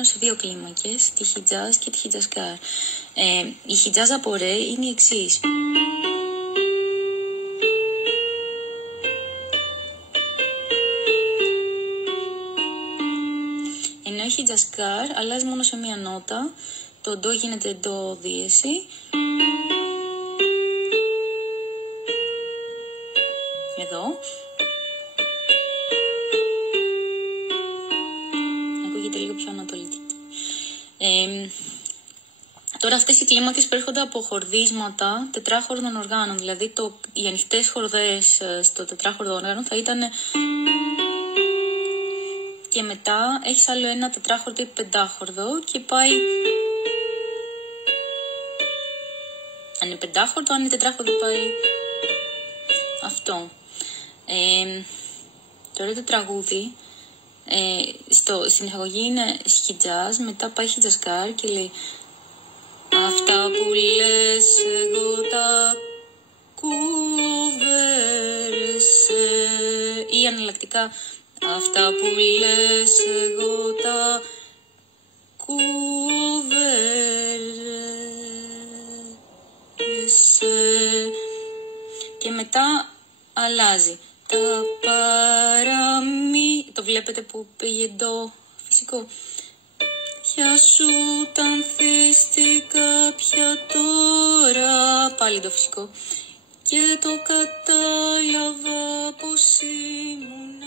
πάνω σε δύο κλίμακες, τη Χιτζάζ και τη Χιτζασκάρ. Η Χιτζάζ από ρε είναι η εξής. Ενώ η Χιτζασκάρ αλλάζει μόνο σε μία νότα, το ντο γίνεται ντο δίεση. Εδώ. Ακούγεται λίγο πιο ανατολική. Τώρα αυτές οι κλίμακες προέρχονται από χορδίσματα τετράχορδων οργάνων. Δηλαδή οι ανοιχτές χορδές στο τετράχορδο όργανο θα ήταν... Και μετά έχεις άλλο ένα τετράχορδο ή πεντάχορδο και πάει... Αν είναι πεντάχορδο, αν είναι τετράχορδο πάει... Αυτό. Τώρα το τραγούδι στην εισαγωγή είναι Χιτζάζ, μετά πάει Χιτζασκάρ και λέει αυτά που λες εγώ τα κουβέρεσαι, ή αναλλακτικά αυτά που λες εγώ τα κουβέρεσαι, και μετά αλλάζει τα το βλέπετε που πήγε ντο φυσικό. Ποια σου ήταν θυστικά πια τώρα, πάλι το φυσικό. Και το κατάλαβα πως ήμουν